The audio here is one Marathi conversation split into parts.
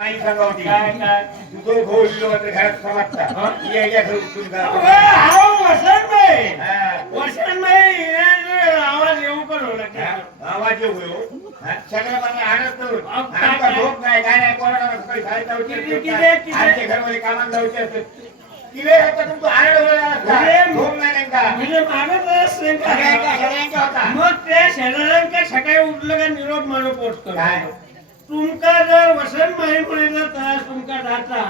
नाही काय काय तो मात्र घरात समाजता घर आवाज येऊ पण हा? आवाज येऊ? सगळं मला आणत नव्हतं. अहो, काय-? झोप नाही नाही कोणाला घरमध्ये कामाला जाऊचे असते आरड झोप नाही. म्हणजे मागत का? सगळ्यांचा होता. मग त्या शेजाऱ्यांका सकाळी उठलं का निरोप मारू पोचतो काय? तुमका जर वसंत माहीमुळे जर त्रास तुमका जाता.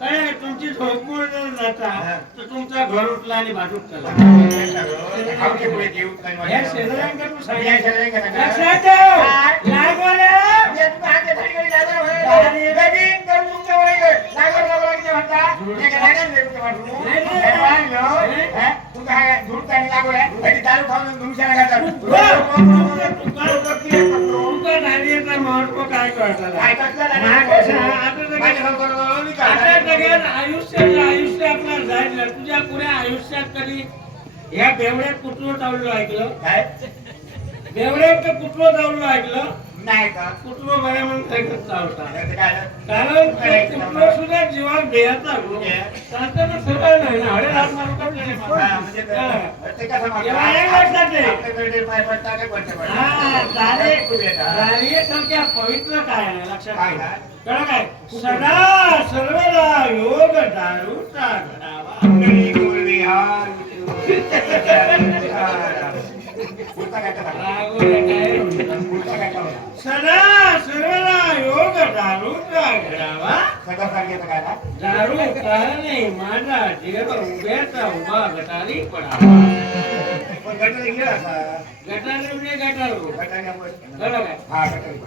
काय तुमची झोपमुळे जर जाता. तर तुमचा घर उठला आणि जीव नाही या. शेजाऱ्यांका तू म्हणजे जाता तुमच्या दारू खाऊन काय नाही? माझ्या मी जगात आयुष्य जायला तुझ्या आयुष्यात कधी या बेवड्यात कुठलं चावलं ऐकलं? काय? बेवड्यात कुठलं चावलं ऐकलं? नाही का? कुठलं बऱ्या म्हणून त्याचं काय झालं? कारण ते कुठलं सुद्धा जीवात भेटता सांगताना सरळ नाही ना अरे रात मारू का नाही हा? म्हणजे हा. हा, येता. दारियेसारख्या पवित्र काय आहे लक्षात? कळलं काय? सदा सर्वदा योग दारूचा घडावा मंगळी गौरी हार. पुढचा काय करा? रागवलं काय? पुढचा काय करा? सदा सर्वदा योग दारूचा घडावा सगळं सांगितलं काय ना? दारू कारणे माझा जीव उभ्याचा उभा गटारी पडावा पण गटारी गेला असा. गटारी म्हणजे गटारू गटाऱ्यामुळे. कळलं काय हा, गटारी.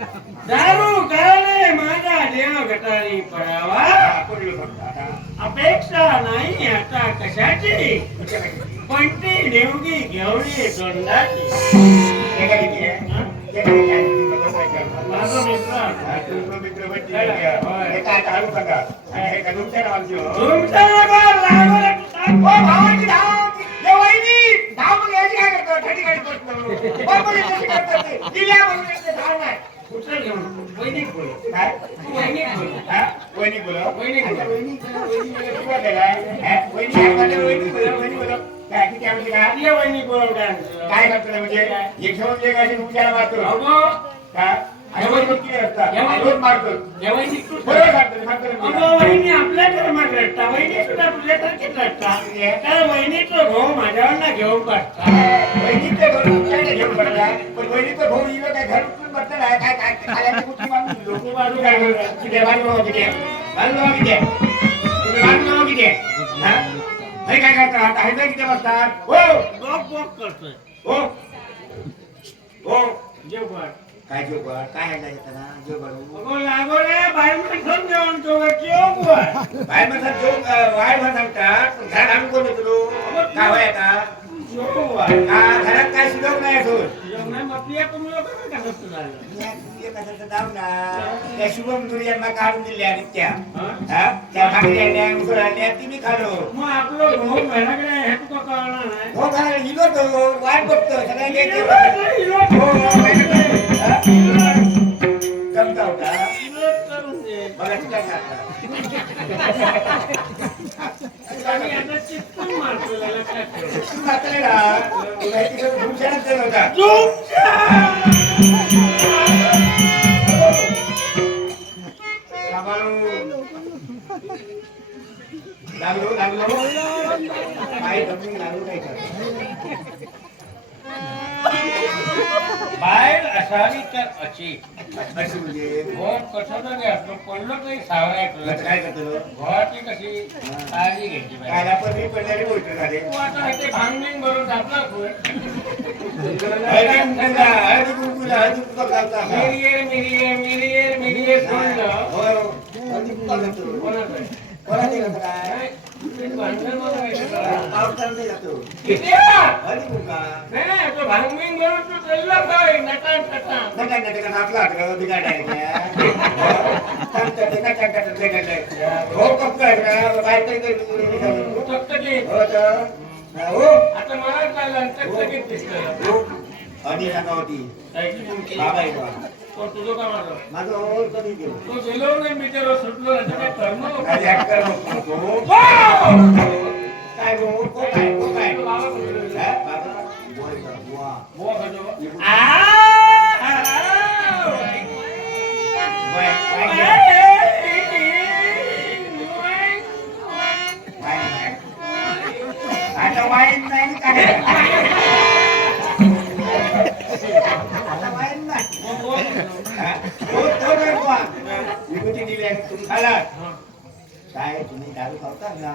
दारू कारणे माझा देव गटारी पडावा हा, पडलो समजा आता. अपेक्षा नाही आता कशाची पुढच्या काय किती? पण ती नेमकी घेऊन ये दोंडाची हे काय किती आहे? हे काय किती आहे? तुला काय कळलं? माझा मित्र हा, तुझं मित्र बघ किती आहे. हे काय घालू नका. आणि हे काय तुमच्या नावाची हो. तुमचा नगर लागला की सांग. काय करतो? काय काय? हा? काय? हा? काय. काय, का? काय म्हणजे एक घेऊन जे गाडी तुमच्याला मारतो अगो का आणि वहिनी आपल्या धर्मात रटता वहिनी सुद्धा तुझ्यासारखीच रटता कारण वहिनीचं भाऊ माझ्यावर ना घेऊन बसता. वहिनीचं तुमच्याकडे घेऊन पडला पण वहिनीचं भाऊ इकडं काय घर उचलून नाही काय काय खाल्याची कुठली बांधून लोक बाजू काय? किती बघा किती बघा किती? तुम्ही बघा किती? हा? काय करतात हे काय किती बसतात. हो. बॉक बॉक करतोय. हो. हो. जेव कर काय जेव बा काय हायला ना जेव बडू अगो लागो रे बाहेर म्हणून जेवण तो जेव कर बाहेर म्हणतात जेव बाहेर म्हणतात सांगतात पण घरात कोण येतो काय होय आता? हा, घरात काय शिकवत नाही असून त्या शुभम दुरी यांना काढून दिल्या हा? हा? त्या भाकरी आणल्या उसळ आणल्या ती मी खालो. हे हिलो तो वाट बघतो सगळ्यांनी हो, हो, काय मारतो बाहेर असावी तर अशी अशी म्हणजे हो कसं तरी असलं पडलं काही सावरायचं तुला काय करतो घराची कशी काळजी घ्यायची पाहिजे. गोष्ट झाले तू आता इथे भांगबिंग भरून टाकला. हळदी कुंकूला हळदी कुंकूला हळदी कुंकू घालता का? मिरिये मिरिये मिरिये मिरिये म्हणलं हो हळदी कुंकू घालतो कोणाचं आहे? आधी सांगा होती? बाबा पण तुझं का माझं माझं ओळ कधी घेऊ तो गेलो नाही मी त्याला सुटलो नाही तर काय करणार काय ऍक्टर नको काय गो को काय को काय हा, दारू खावतात ना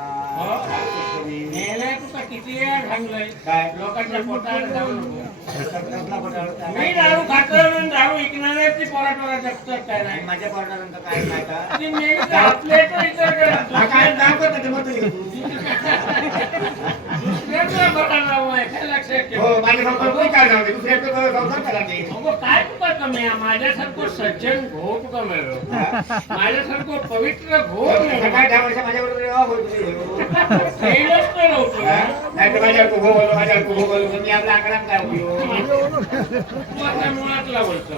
किती सांगलंय काय लोकांच्या दारू खातो दारू पोरा टोरा जगतात काय नाही माझ्या पदार्थांचं काय नाही का आपले काय दाखवत नाव करते लक्षात ठेव हो काय दे दुसऱ्याचं संसार करा ते अगो काय तुका कमी आहे माझ्यासारखं सज्जन भो तुका मिळव माझ्यासारखं पवित्र भो सकाळी दहा वर्ष माझ्याबरोबर जेव्हा बोलतो पहिलंच तर नव्हतं नाही तर माझ्यावर तू हो बोललो माझ्यावर तू हो बोललो मी आपला आकडा काय उपयोग तू आता मुळातला बोलतो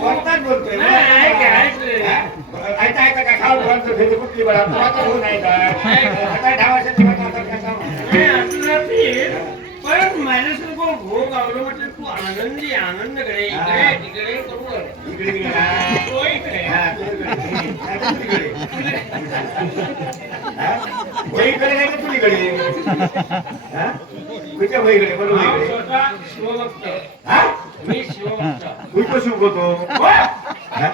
बोलतात बोलतोय नाही, ऐक, ऐक. हा? ऐका ऐका काय खाऊ बोलतो भेटी कुठली बळा तू आता हो नाही का आता दहा वर्षाची माझ्या हातात काय काम? नाही, असं नाही. पण माझ्यासारखं भोग आवडलं म्हटलं तू आनंदी आनंदकडे इकडे तिकडे करू नका. इकडे तिकडे हा. तो इकडे हा, तू इकडे. नाही तर तू इकडे. हा? वहीकडे नाही तर तू इकडे. हा? तुझ्या वहीकडे, बरोबर हा, इकडे. स्वतः शिवभक्त हा? मी शिवभक्त तू तो शिव होतो हा?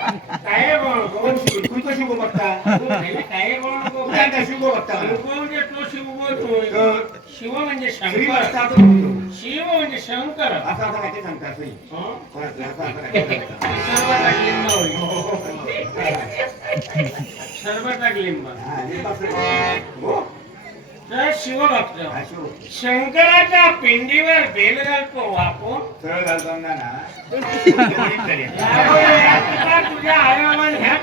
काय बोलतो कोण शिव? तू तो शिव बघता तू पहिले काय बोलू नको तू काय शिव बघता शिव म्हणजे तो शिव बोलतोय तर शिव म्हणजे श्री शंकर तो. शिव म्हणजे शंकर असं काय ते सांगता असं हं? असं असं काय ते सांगता. सर्वात लिंब होईल सर्वात लिंब हा, बघ. हो. शिवभक्त शिव. शंकराच्या पिंडीवर बेल घालतो वापून सरळ घालतो ना ना. एवढीच झाली. तुला तुझ्या ह्या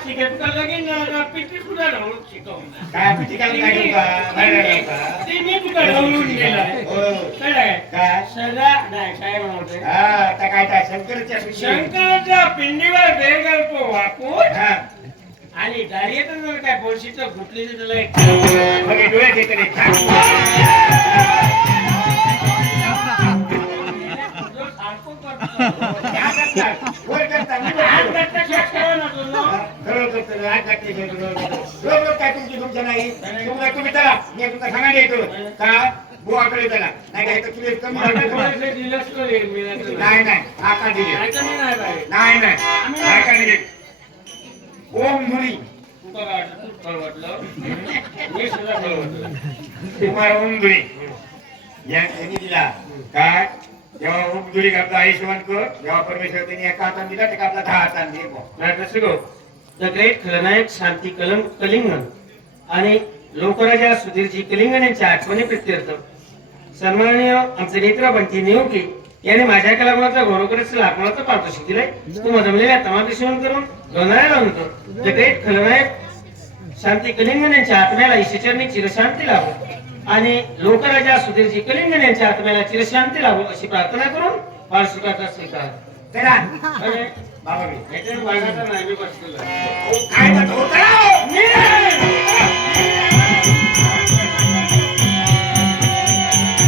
सुद्धा ढवळून शिकवणार काय काय का? बाहेर नाही जाऊ का? ते मी तुला ढवळून हो. कळलंय? काय? सदा नाही काय म्हणते हा, आता काय काय शंकरच्या. शंकराच्या पिंडीवर बेल घालतो वापून हा. आणि जर काय बोलशीचं फुटली तुला एक डोळ्यात येतं रे. करतो. काय करतात? वर करतात, मी वर आज करतो. प्रत्यक्षात कळलं ना तुला? सरळ करतो रे, आज जाते रे, सरळ करतो. रोज रोज काय तुमची तुमचं नाही तुम्हाला तुम्ही चला मी तुमचा सांगायला येतो का बुवाकडे चला नाही काय तर तुला कमी मला झालं. थोडेसे दिलंस तर येईल मी नाही तर नाही नाही आकार दिले नाही तर मी नाही बाहेर. नाही नाही आकार दिले ओम मुली तुका काय वाटलं? कळवटलं. मी सुद्धा कळवटलं. कुमार ओम मुली या यांनी दिला काय जेव्हा ओम मुली आपला आयुष्यमान कर जेव्हा परमेश्वर त्यांनी एका हाताने दिला ते कापला दहा हाताने दे बुवा. नाही द ग्रेट खलनायक शांती कलम कलिंगन आणि लोकराजा सुधीरजी कलिंगन यांच्या आठवणी प्रित्यर्थ सन्माननीय आमचे नेत्र बंटी नियोगी याने माझ्या कलागुणाचा गौरवकरच लाखोनाचा पारितोषिक दिलंय तू जमलेल्या तमाम सेवन करून दोनाला होतो द ग्रेट खलनायक शांती कलिंगन यांच्या आत्म्याला ईश्वरचरणी चिरशांती लाभो. आणि लोकराजा सुधीरजी कलिंगन यांच्या आत्म्याला चिरशांती लाभो अशी प्रार्थना करून वार्षिकाचा स्वीकार. बाबा मी नाही मी